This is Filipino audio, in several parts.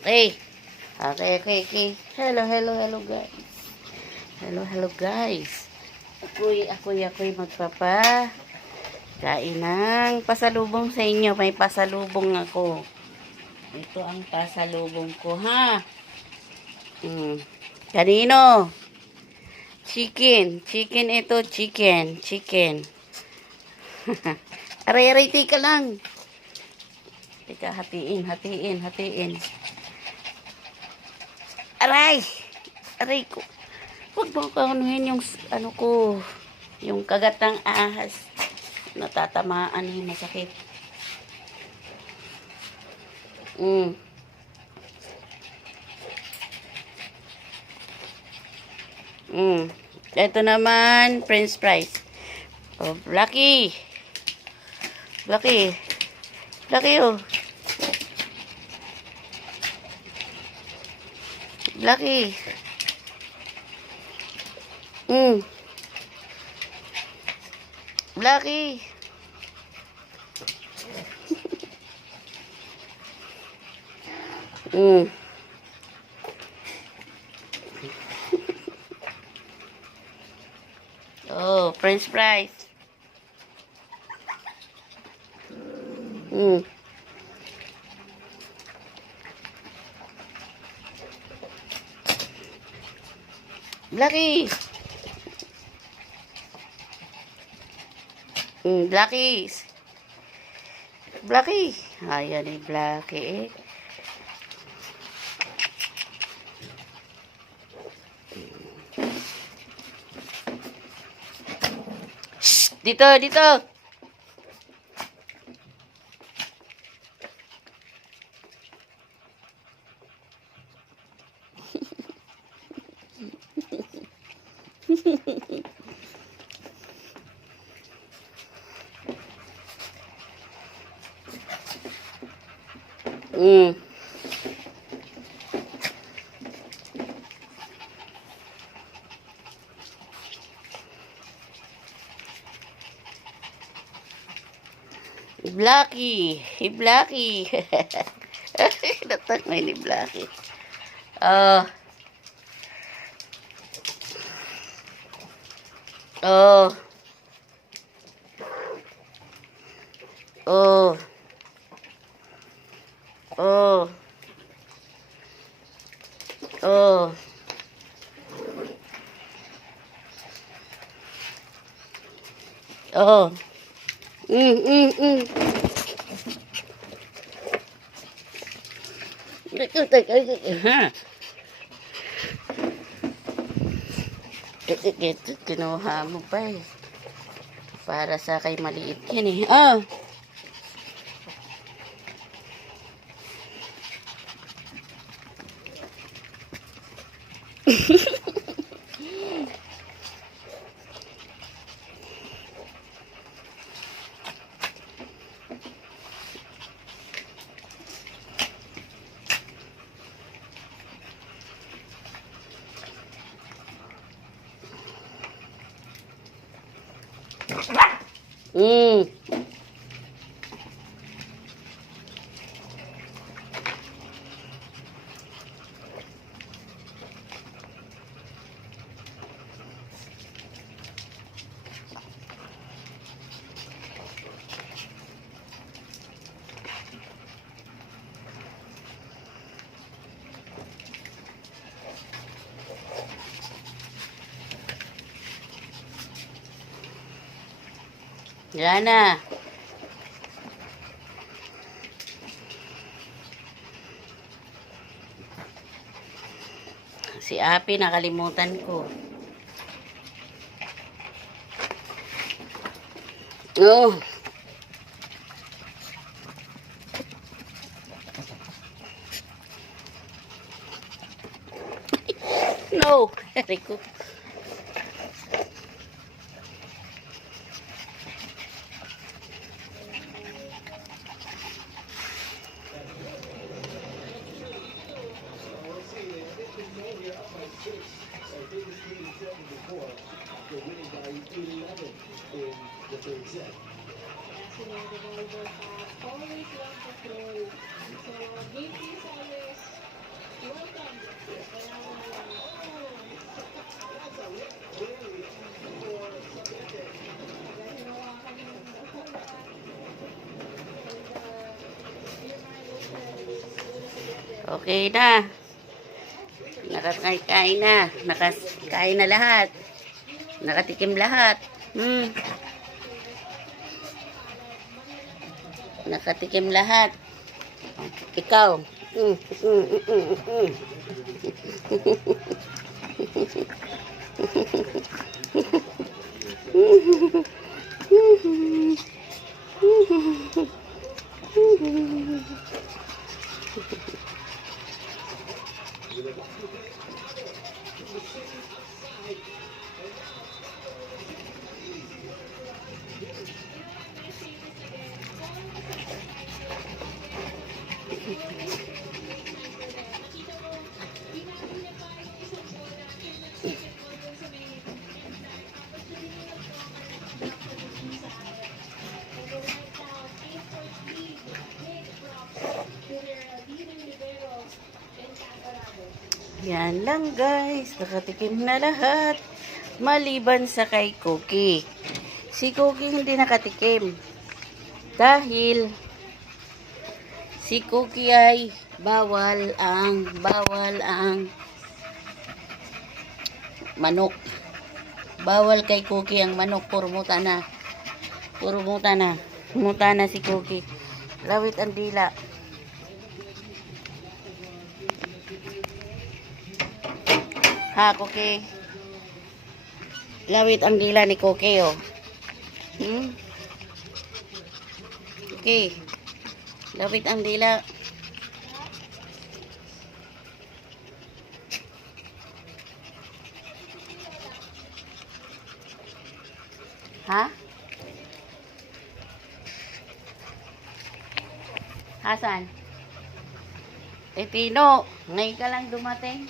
Okay. Okay, okay, okay. Hello, hello, hello guys. Hello, hello guys. Ako'y, ako'y, ako'y magpapa kain ng pasalubong sa inyo. May pasalubong ako. Ito ang pasalubong ko, ha? Mm. Kanino? Chicken. Chicken ito, chicken. Chicken. aray, aray, tika lang. Teka, hatiin, hatiin, hatiin. Aray! Aray ko. Huwag mo kanuhin yung, ano ko, yung kagatang ahas. Natatamaan yung masakit. Mm. Mm. Ito naman, french fries. Oh, Blacky. Blacky. Blacky, oh. Blacky. Mm. Blacky. mm. Oh, french fries. Mm. Blacky. Mm, Blackies. Blacky. Ayan ni Blacky eh. Shh! Dito, dito. Mm. Blacky. Hey, Blacky. Natak mo ni Blacky. Oh. Oh. Oh. Oh. Oh. Oh. Mm, mm, mm. Ha? Ito, kinuha mo pa eh. Para sa kay maliit yan eh. Oh. Mm. Yan na. Si Api, nakalimutan ko. Oh. no. Aray Okay na. Nakakain na. Nakakain na lahat. Nakatikim lahat. Hmm. Nakatikim lahat. Ikaw. Mm, mm, mm, mm, mm. Yan lang guys. Nakatikim na lahat. Maliban sa kay Cookie. Si Cookie hindi nakatikim. Dahil si Cookie ay bawal ang bawal ang manok. Bawal kay Cookie ang manok. Puro muta na. Puro muta na. Muta na si Cookie. Lawit ang dila. Ha, Cookie? Lawit ang dila ni Cookie, oh. Hmm? Cookie. Lawit ang dila. Ha? Hasan? Eh, Tino, ngayon ka lang dumating.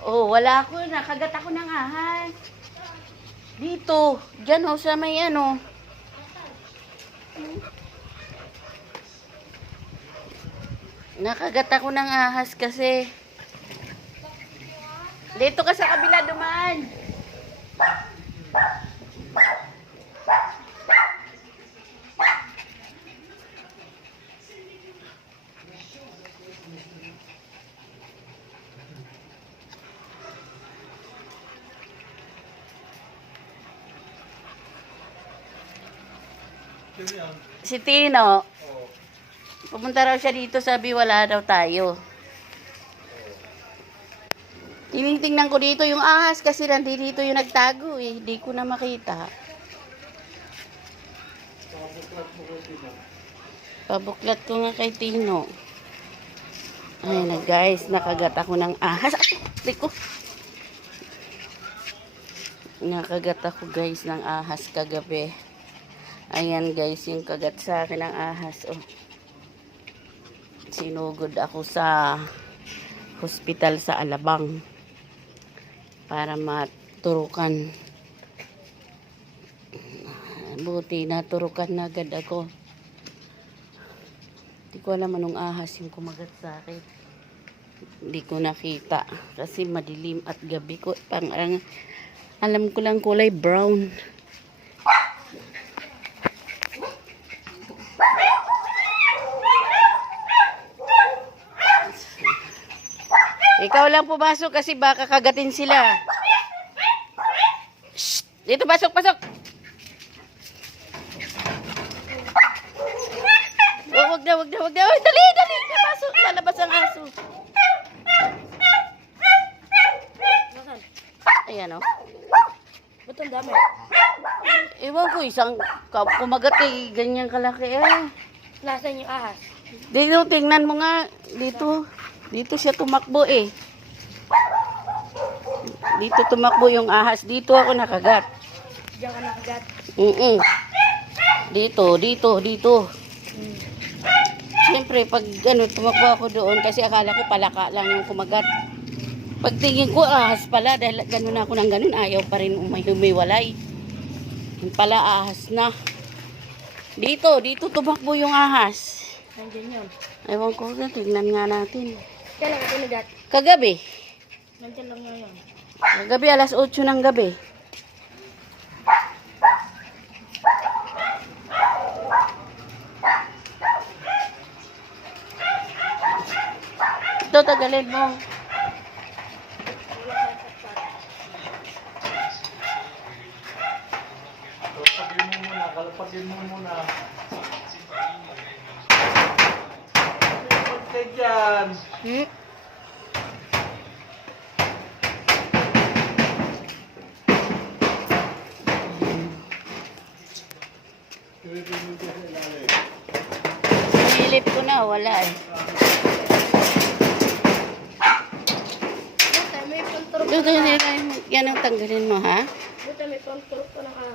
Oh, wala ako. Nakagat ako ng ahas. Dito. Diyan ho sa may ano. Nakagat ako ng ahas kasi. Dito ka sa kabila dumaan. Si Tino. Pumunta raw siya dito, sabi wala daw tayo. Tinitingnan ko dito yung ahas kasi nandito yung nagtago eh. Hindi ko na makita. Pabuklat ko nga kay Tino. Ay na guys, nakagat ako ng ahas. Ay, ko. Nakagat ako guys ng ahas kagabi. Ayan guys, yung kagat sa akin ng ahas. Oh. Sinugod ako sa hospital sa Alabang para maturukan. Buti naturukan na agad ako. Hindi ko alam anong ahas yung kumagat sa akin. Hindi ko nakita kasi madilim at gabi ko. Pang, ang, alam ko lang kulay brown. Ikaw lang pumasok kasi baka kagatin sila. Shh! Dito, pasok, pasok! Oh, wag na, wag na, wag na. Ay, dali, dali! Pasok, lalabas ang aso. Ayan, oh. Ba't ang dami? Ewan ko, isang kumagat eh, ganyan kalaki eh. Nasaan yung ahas? Dito, tingnan mo nga. Dito. Dito siya tumakbo eh. Dito tumakbo yung ahas. Dito ako nakagat. Diyan ka nakagat. Mm Dito, dito, dito. Hmm. Siyempre, pag ano, tumakbo ako doon, kasi akala ko palaka lang yung kumagat. Pagtingin ko, ahas pala, dahil ganun ako ng ganun, ayaw pa rin humiwalay. Yung pala, ahas na. Dito, dito tumakbo yung ahas. Nandiyan yun. Ewan ko, tignan nga natin. Kailan ka tumigat? Kagabi. Nandiyan lang ngayon. Kagabi, alas 8 ng gabi. Ito, tagalin mo. Kalapagin mo muna. Kalapagin mo muna. Ka dyan. Hmm? Sinilip ko na, wala eh. Buta, may control Ito, ito, ito, ito, yan ang tanggalin mo, ha? Buta, may control ka na ka.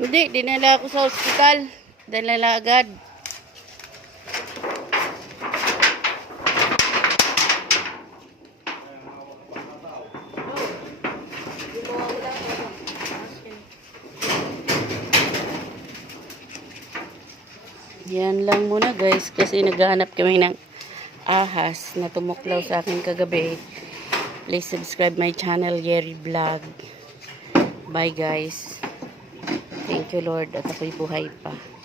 Hindi, dinala ako sa ospital. Dinala agad. Yan lang muna guys kasi naghahanap kami ng ahas na tumuklaw sa akin kagabi. Please subscribe my channel Yeri Vlog. Bye guys. Thank you Lord at ako'y buhay pa.